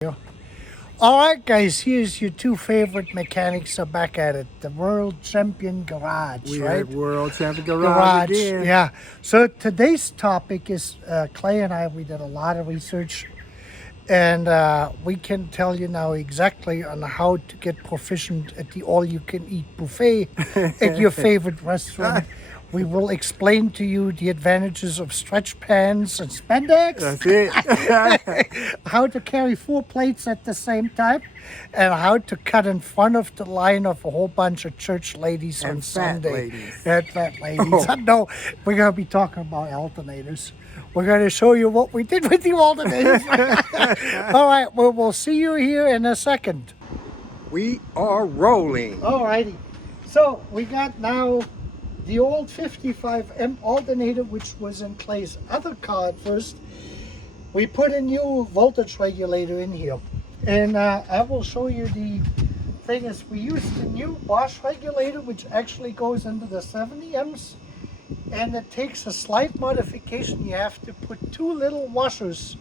Yeah. All right, guys, here's your two favorite mechanics are back at it. The world champion garage, We right? at World Champion Garage Garage, again. yeah. So today's topic is Clay and I, we did a lot of research and we can tell you now exactly on how to get proficient at the all-you-can-eat buffet at your favorite restaurant. We will explain to you the advantages of stretch pans and spandex, That's it. how to carry four plates at the same time, and how to cut in front of the line of a whole bunch of church ladies on And fat Sunday. ladies. And fat ladies. Oh. No, we're going to be talking about alternators. We're going to show you what we did with the alternators. All right, well, we'll see you here in a second. We are rolling. All righty. So we got now the old 55 amp alternator, which was in Clay's other car at first. We put a new voltage regulator in here. And I will show you the thing is we used the new Bosch regulator, which actually goes into the 70 amps. And it takes a slight modification. You have to put two little washers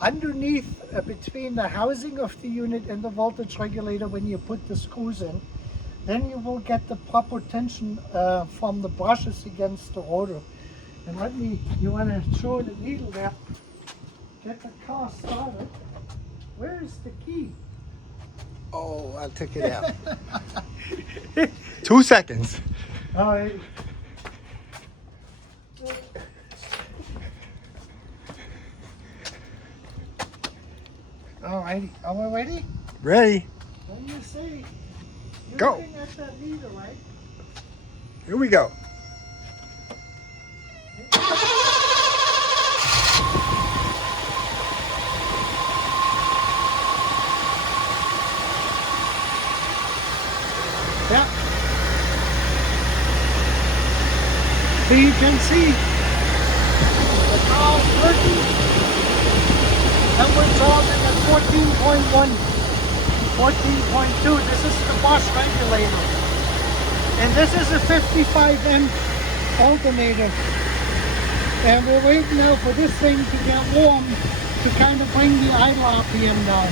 underneath between the housing of the unit and the voltage regulator when you put the screws in. Then you will get the proper tension from the brushes against the rotor. And you want to throw the needle there, get the car started. Where is the key? Oh, I took it out. 2 seconds. All right. All righty, are we ready? Ready? When you say, you're Go. looking at that needle, right? Here we go. Yeah. So you can see the car's working, and we're talking at 14.1, 14.2. This is the Bosch regulator. And this is a 55 amp alternator. And we're waiting now for this thing to get warm to kind of bring the idle RPM down.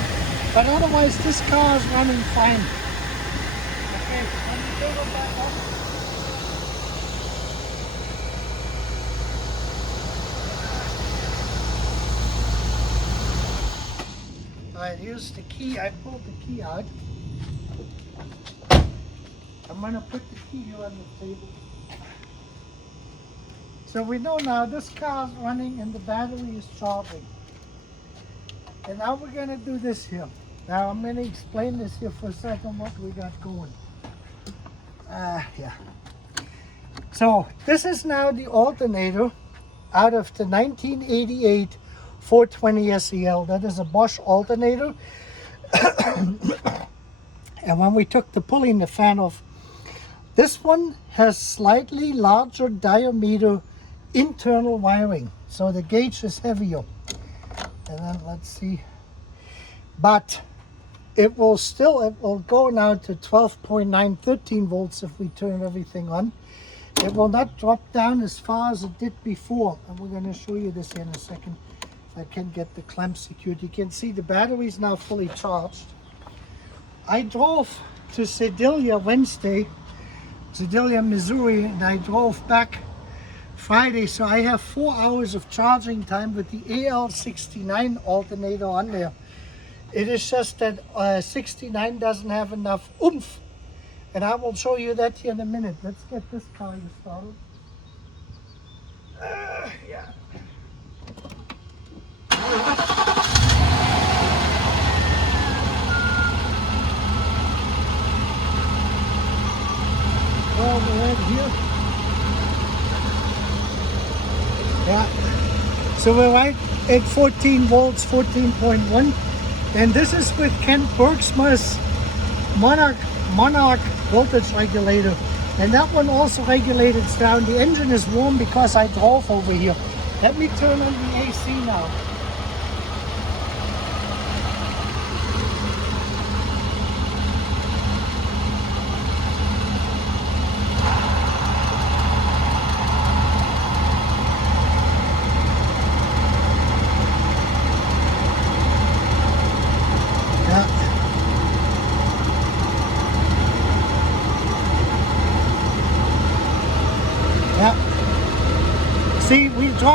But otherwise, this car is running fine. Okay, let me take it back up. Alright, here's the key. I pulled the key out. I'm going to put the key here on the table. So we know now this car is running and the battery is charging. And now we're going to do this here. Now I'm going to explain this here for a second what we got going. Yeah. So this is now the alternator out of the 1988 420 SEL. That is a Bosch alternator. And when we took the pulling the fan off, this one has slightly larger diameter internal wiring. So the gauge is heavier. And then let's see. But it will go now to 12.9, 13 volts if we turn everything on. It will not drop down as far as it did before. And we're going to show you this in a second. If I can get the clamp secured. You can see the battery is now fully charged. I drove to Sedalia Wednesday, Sedalia, Missouri, and I drove back Friday. So I have 4 hours of charging time with the AL69 alternator on there. It is just that 69 doesn't have enough oomph. And I will show you that here in a minute. Let's get this car started. Yeah. Well, we're right here. Yeah. So we're right at 14 volts, 14.1. And this is with Ken Bergsma's Monarch voltage regulator. And that one also regulated down. The engine is warm because I drove over here. Let me turn on the AC now.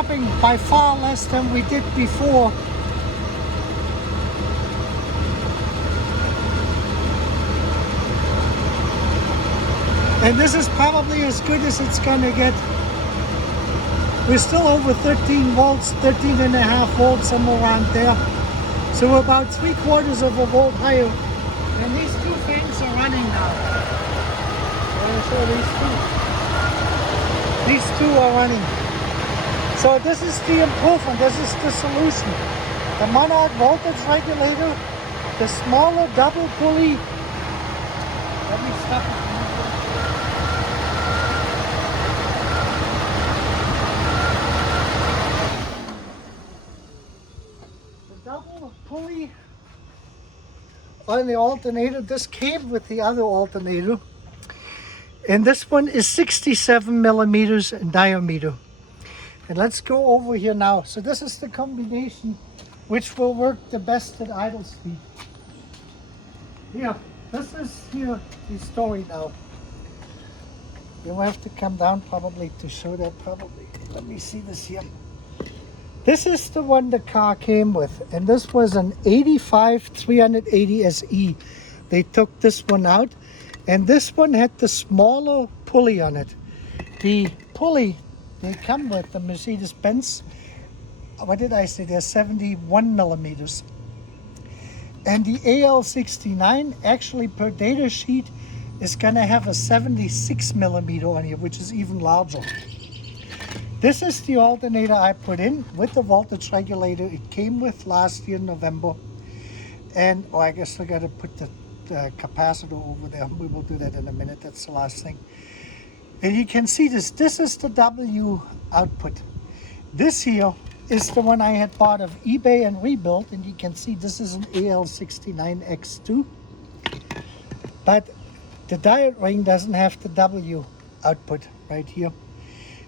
dropping by far less than we did before. And this is probably as good as it's gonna get. We're still over 13 volts, 13 and a half volts, somewhere around there. So we're about 3/4 of a volt higher. And these two fans are running now. So these two are running. So this is the improvement, this is the solution. The Monarch voltage regulator, the smaller double pulley. Let me stop it. Double pulley on the alternator. This came with the other alternator, and this one is 67 millimeters in diameter. And let's go over here now. So this is the combination which will work the best at idle speed. Here, this is here the story now. You'll have to come down probably to show that probably. Let me see this here. This is the one the car came with, and this was an 85 380 SE. They took this one out, and this one had the smaller pulley on it. The pulley they come with, the Mercedes-Benz, what did I say, they're 71 millimeters. And the AL69, actually per data sheet, is gonna have a 76 millimeter on here, which is even larger. This is the alternator I put in with the voltage regulator it came with last year in November. And, oh, I guess I gotta put the capacitor over there. We will do that in a minute, that's the last thing. And you can see this is the W output. This here is the one I had bought of eBay and rebuilt, and you can see this is an AL69x but the diode ring doesn't have the W output right here.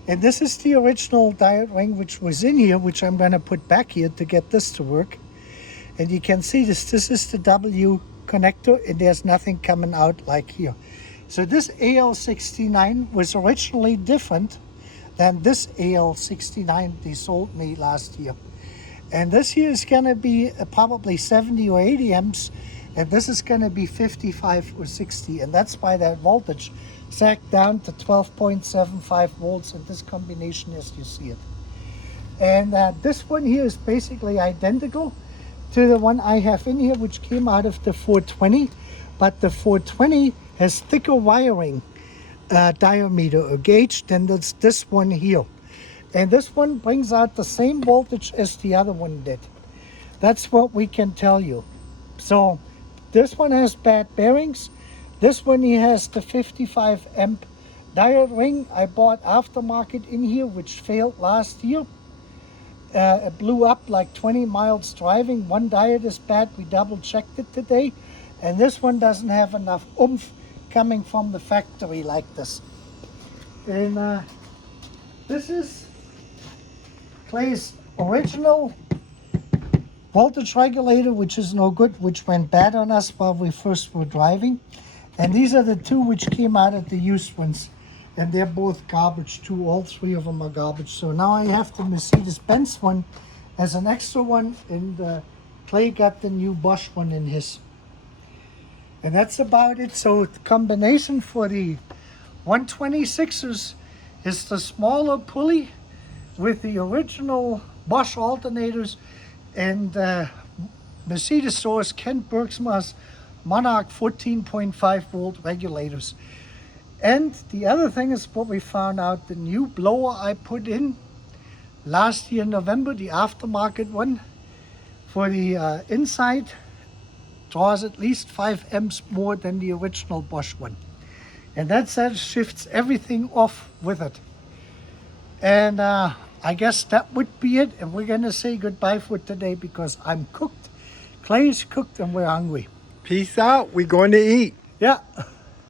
And this is the original diode ring which was in here, which I'm going to put back here to get this to work. And you can see this is the W connector, and there's nothing coming out like here. So this AL69 was originally different than this AL69 they sold me last year. And this here is going to be probably 70 or 80 amps, and this is going to be 55 or 60, and that's why that voltage sacked down to 12.75 volts in this combination as you see it. And this one here is basically identical to the one I have in here, which came out of the 420, but the 420 has thicker wiring diameter or gauge than this one here. And this one brings out the same voltage as the other one did. That's what we can tell you. So this one has bad bearings. This one he has the 55 amp diode ring I bought aftermarket in here, which failed last year. It blew up like 20 miles driving. One diode is bad, we double checked it today. And this one doesn't have enough oomph coming from the factory like this. And this is Clay's original voltage regulator, which is no good, which went bad on us while we first were driving. And these are the two which came out of the used ones. And they're both garbage too. All three of them are garbage. So now I have the Mercedes-Benz one as an extra one, and Clay got the new Bosch one in his. And that's about it. So the combination for the 126ers is the smaller pulley with the original Bosch alternators and Mercedes source Kent Bergsma's Monarch 14.5 volt regulators. And the other thing is what we found out, the new blower I put in last year in November, the aftermarket one for the inside, draws at least 5 amps more than the original Bosch one. And that shifts everything off with it. And I guess that would be it. And we're gonna say goodbye for today because I'm cooked, Clay's cooked, and we're hungry. Peace out. We're going to eat. Yeah.